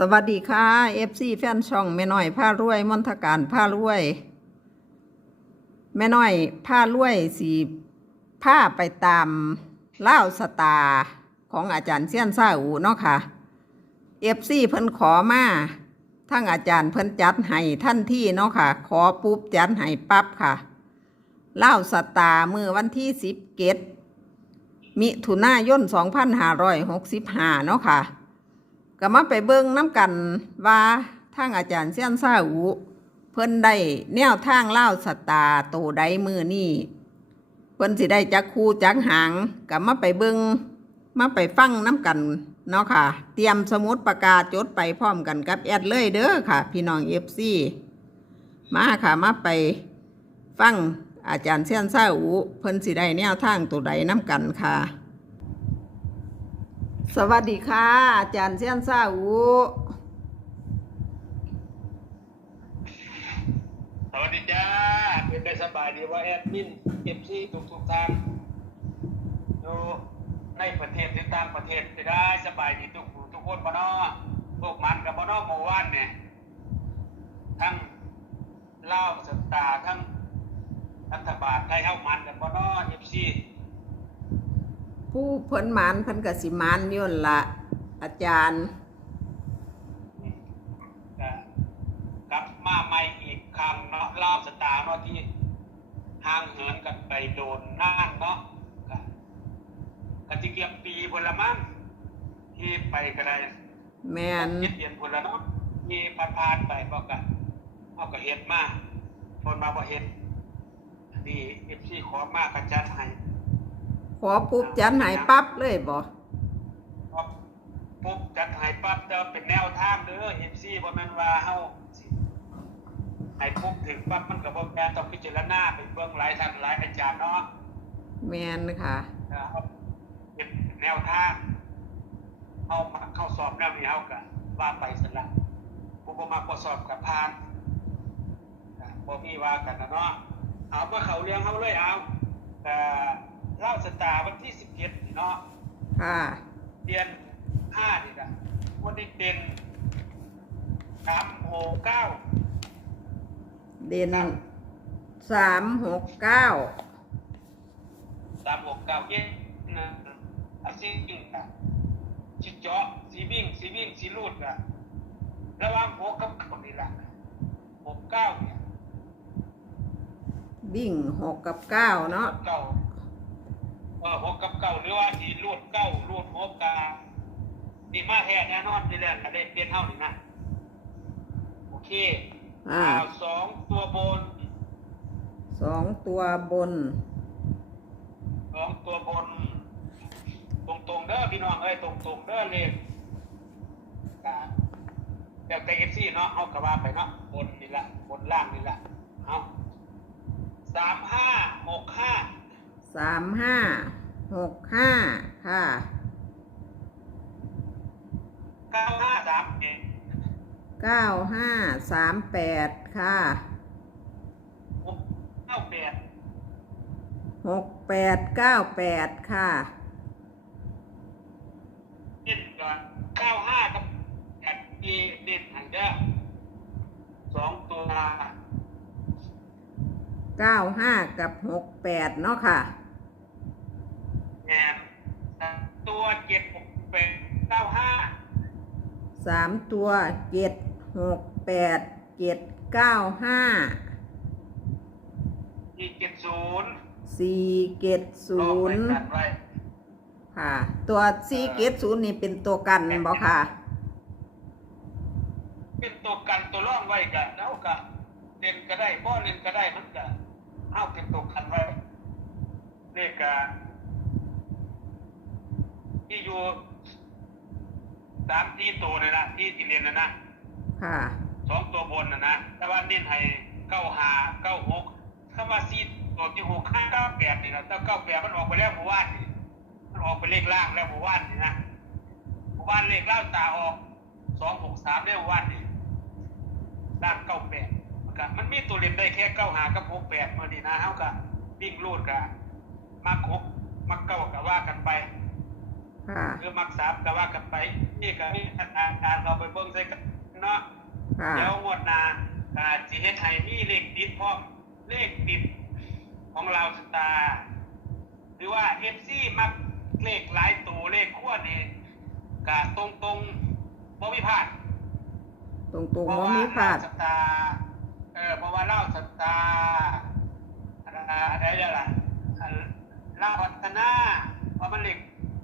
สวัสดีค่ะ FC แฟนช่องแม่น้อยผ้ารวยมนทการผ้ารวย แม่น้อยผ้ารวยสีผ้าไปตามเล่าสตาของอาจารย์เซียนซาอูเนาะค่ะ FC เพิ่นขอมาทั้งอาจารย์เพิ่นจัดให้ท่านที่เนาะค่ะ ขอปุ๊บจัดให้ปั๊บค่ะเล่าสตาร์มือวันที่สิบเกตมิถุนายน2565เนาะค่ะ ก็มาไปเบิ่งน้ำกันว่าทางอาจารย์เซียนซาอูเพิ่นได้แนวทางเล่าสตาโตใดมือนี่เพิ่นสิได้จักคูจักหางก็มาไปเบิ่งมาไปฟังน้ำกันเนาะค่ะ เตรียมสมุดปากกาศจดไปพร้อมกันกับแอดเลยเด้อค่ะ พี่น้องเอฟซีมาค่ะมาไปฟังอาจารย์เซียนซาอูเพิ่นสิได้แนวทางตัวใดน้ำกันค่ะ สวัสดีค่ะอาจารย์เซียนซาอูสวัสดีจ้าเป็นได้สบายดีว่าแอดมินเอฟซีทุกทุกทางอยู่ในประเทศหรือต่างประเทศจะได้สบายดีทุกทุกคนบ่เนอพวกมันกับบ่เนอหมู่ว่านเนี่ยทั้งเล่าสตาร์ทั้งรัฐบาลไทยเฮ้ามันกับบ่เนอเอฟซี ผู้เพิ่นหมานเพิ่นกสิมานอยู่นั่นละอาจารย์กลับมาใหม่อีกครั้งเนาะเล่าวสตาร์เนาะที่ห่างเหินกันไปโดนนานเนาะก็กติเกียบปีพนละมั้งที่ไปก็ได้แมนเย็ดเย็นพนละเนาะมีผ่านผ่านๆไปบอกกันเอาก็เห็นมาคนมาบ่เห็นนี่เอฟซีขอมากกันจัดให้ ขอปุ๊บจันใหายปั๊บเลยบ่ก็ปุ๊บจัดให้ปั๊บเด้อเป็นแนวทางเด้อเอฟซีบ่แม่นว่าเฮาสิให้ปุ๊บถึงปั๊บมันก็บ่แม่นต้องพิจารณาไปเบิ่งหลายท่านหลายอาจารย์เนาะแมนค่ะนะครับเป็นแนวทางเอามาเข้าสอบแนวนี้เอากันว่าไปสละผู้บ่มาก็สอบกับพานอ่าบ่มีว่ากันนะเนาะเอามาเข้าเรื่องเฮาเลยเอาเอ่อ เล่าสตาร์วันที่17นี่เนาะค่ะ เดือน5นี่ล่ะวันนี้เด่น369เด่นสามหกเก้า369เย็นนะอาซิงอะชิเจาะสีวิ่งสีวิ่งสีลูดอะระหว่างหกกับเก้านี่ล่ะหกเก้าเนี่ย วิ่งหกกับเก้าเนาะ เก้า เออหกกับเก้าหรือว่าสีลูดเก้าลูดหกกาดีมาแท้แน่นอนนี่แหละก็ได้เปลี่ยนเท่านี้นะโอเคอ่าอ่าสองตัวบนสองตัวบนสองตัวบน ตรงตรงๆเด้อพี่น้องเอ้ยตรงตรงๆเด้อเลยกาแบบแต่เอฟซีเนาะเอากระว่าไปเนาะบนนี่ละบนล่างนี่ละเอาสามห้าหกห้า สามห้าหกห้าค่ะเก้าห้าสามเอ็ดเก้าห้าสามแปดค่ะหกเก้าแปดหกแปดเก้าแปดค่ะเด่นกับเก้าห้ากับแปดดีเด่นหันเด้อสองตัว เก้าห้ากับหกแปดเนาะค่ะ แอนตัวเจ็ดหกแปดเก้าห้าสามตัวเจ็ดหกแปดเจ็ดเก้าห้าอีกเจ็ดศูนย์สี่เจ็ดศูนย์กันไว้ค่ะ ตัวสี่เจ็ดศูนย์นี่เป็นตัวกันบ่ค่ะ เป็นตัวกันตัวร่องไว้กันแล้วก็เล่นก็ได้บ่เล่นก็ได้มันก็ เอาเป็นตัวกันไว้เลขกที่อยู่สามที่ตัวเลยนะที่ที่เรียนนะนะค่ะ สองตัวบนนะนะแต่ว่าเน้นให้เก้าหาเก้าหกถ้าว่าซีตัวที่หกห้าเก้าแปดนี่นะถ้าเก้าแปดมันออกไปแล้วหมู่บ้านนี่มันออกไปเลขล่างแล้วหมู่บ้านนี่นะหมู่บ้านเลขล่างตาออกสองหกสามได้หมู่บ้านนี่ล่างเก้าแปด มันก็มันมีตัวเล่นได้แค่เก้าหากับหกแปดมาดีนะเท่ากับวิ่งลูดกับมาหกมาเก้ากับว่ากันไปค่ะคือมักสามก็ว่ากันไปนี่ก็มีอาการเราไปเบิ่งใส่กันเนาะค่ะเดี๋ยวงวดหน้าก็สิเฮ็ดให้มีเลขติดพร้อมเลขติดของเราสตาร์หรือว่า FC มักเลขหลายตัวเลขขั้วนี่ก็ตรงตรงๆบ่มีพลาดตรงตรงเพราะบ่ว่ามีพลาดเล่สตาร์ เออเพราะว่าเล่าสัตาร์อะไรอะไรเนี่ยล่ะเล่าพัฒนาเพราะมันเหลข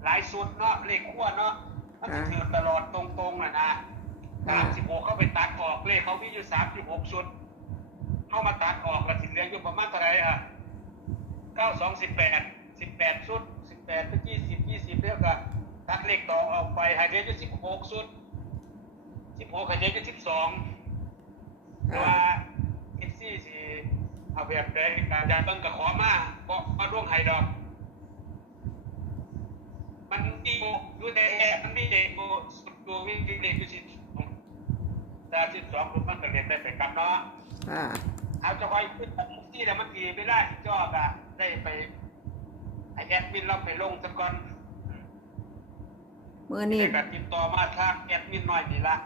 หลายสุดเนาะเหลขขั้วเนาะมันจะถือตลอดตรงๆน่ะนะสามสิบหกเข้าไปตัดออกเลขเขามีอยู่สามสิบหกชุดเข้ามาตัดออกกระสิเหลืออยู่ประมาณเท่าไรอะเก้าสองสิบแปดสิบแปดชุดสิบแปดเป็ยี่สิบยี่สิบแล้วก็ตัดเลขต่อออกไปใหายเหลืออยู่สิบหกชุดสิบหกใหายเหลืออยู่สิบสองว่า เอาแบบใดการจะต้องกระขอมาบอกมาร่วงไฮดอก มันมีโบอยู่ในแอร์มันมีเด็กโบสุดตัววิ่งเด็กอยู่สิบสองแต่สิบสองมันก็เรียนได้ไปกับเนาะค่ะเอาจะคอยขึ้นแบบที่แล้วมันดีไม่ได้จอบอะได้ไปไอแอดมินเราไปลงสักก่อนมือนี้ได้กับติดต่อมาทางแอดมินหน่อยดีละ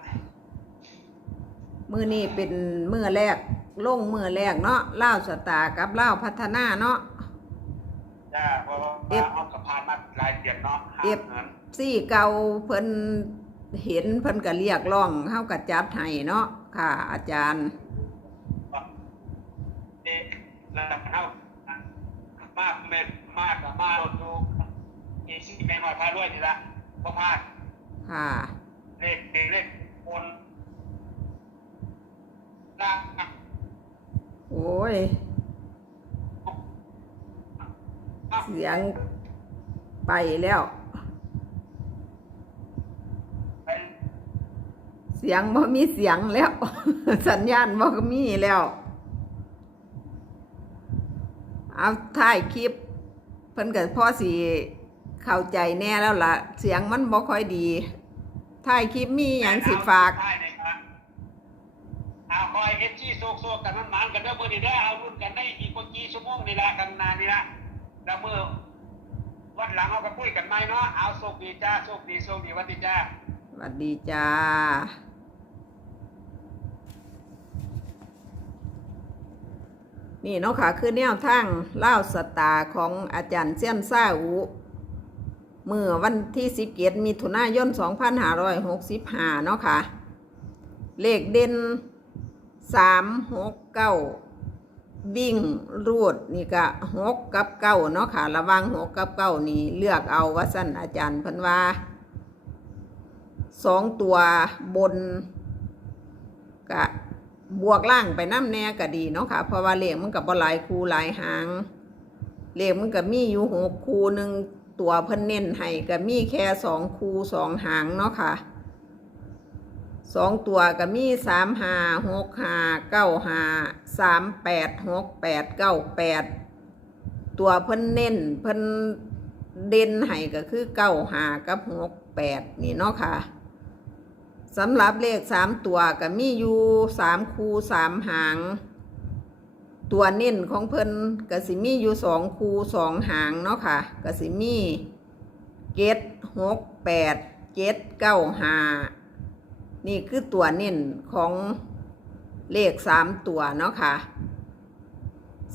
มือนี้เป็นมือแรก ลงมือแรกเนาะเล่าวสตาร์กับเล่าวพัฒนาเนาะ จ้าเพราะว่าเอฟเอากระพานมาหลายเดือนเนาะหาเอฟ เงินซี่เก่าเพิ่นเห็นเพิ่นก็เรียกร้องเฮาก็จัดให้เนาะค่ะ อาจารย์ เด็กระดับเท่ามากแม่นมากกับมาลดดูอีซี่แม่หอยพาด้วยนี่ละเพราะพลาดค่ะ เลขเด็กเลขคนลากอะโอ้ ยอะเสียงไปแล้ว เสียงบ่มีเสียงแล้ว สัญญาณบ่มีแล้ว เอาถ่ายคลิป เพิ่นก็พอสิเข้าใจแน่แล้วล่ะ เสียงมันบ่ค่อยดีถ่ายคลิปมีหยังสิฝาก ใช่เลยครับเอาคอยเอฟจีโซกโซกกันมันหมานกันเด้อเมื่อนี้ได้อเอารุ่นกันได้อีกเมื่อกี้ชั่วโมงนี่ละกันนานนี่ละแล้วเมื่อวันหลังเราก็คุยกันไหมเนาะเอาโชคดีจ้าโชคดีโชคดีวันดีจ้าวัสดีจ้านี่เนาะค่ะคือแนวทางเล่าสตาของอาจารย์เซียนซ่าอูเมื่อวันที่สิบเกียรมิถุนายน2565เนาะค่ะ เลขเด่น 3 6 9วิ่งรูดนี่ก็6กับ9เนาะค่ะ ระวัง6กับ9นี่เลือกเอาว่าสั้นอาจารย์พิ่นว่าสองตัวบนกะบวกล่างไปน้ำแน่ก็ดีเนาะค่ะ เพราะว่าเลขมันกับบหลายคูหลายหางเลขมันก็มีอยู่หกคูหนึ่งตัวเพิ่นเน้นให้ก็มีแค่สองคูสองหางเนาะค่ะ สองตัวก็มีสามหาหกหาเก้าหาสามแปดหกแปดเก้าแปดตัวเพิ่นเน้นเพิ่นเด่นให้ก็คือเก้าหากับหกแปดนี่เนาะค่ะสำหรับเลขสามตัวก็มีอยู่สามคูสามหาง ตัวเน้นของเพิ่นก็สิมีอยู่สองคูสองหางเนาะค่ะก็สิมีเจ็ดหกแปดเจ็ดเก้าหา นี่คือตัวเน้นของเลขสามตัวเนาะค่ะ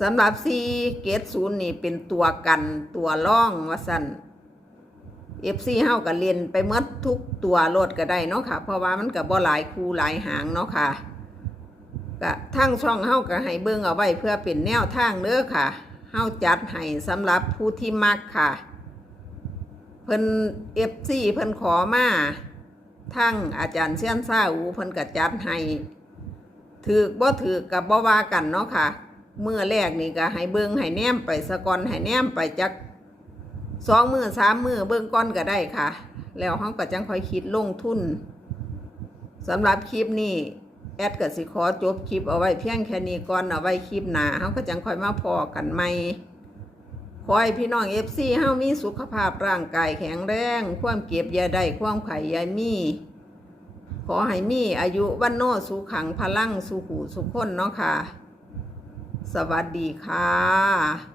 สำหรับซีเกตศูนย์นี่เป็นตัวกันตัวล่องว่าสันเอฟซีเฮาก็เลนไปเมดทุกตัวโลดก็ได้เนาะค่ะ เพราะว่ามันก็บ่หลายคู่หลายหางเนาะค่ะก็ทั้งช่องเฮาก็ให้เบิงเอาไว้เพื่อเป็นแนวทางเด้อค่ะเฮาจัดให้สำหรับผู้ที่มักค่ะ เพิ่นเอฟซีเพิ่นขอมา ทั้งอาจารย์เซียนซาอูเพิ่นก็จัดให้ถือบ่ถือกับบ่ว่ากันเนาะค่ะ เมื่อแรกนี่ก็ให้เบิ่งให้แนมไปสะกอนให้แนมไปจักสองมือสามมือเบื้งก้อนก็ได้ค่ะ แล้วเขาก็จังค่อยคิดลงทุนสำหรับคลิปนี้แอดก็สิขอจบคลิปเอาไว้เพียงแค่นี้ก่อนเอาไว้คลิปหน้าเขาก็จังค่อยมาพอกันใหม่ ขอให้พี่น้องเอฟซีเฮามีสุขภาพร่างกายแข็งแรง ความเก็บยาได้ความไข่ยามี ขอให้มีอายุวันโนสุขังพลังสุขูสุขคนเนาะค่ะ สวัสดีค่ะ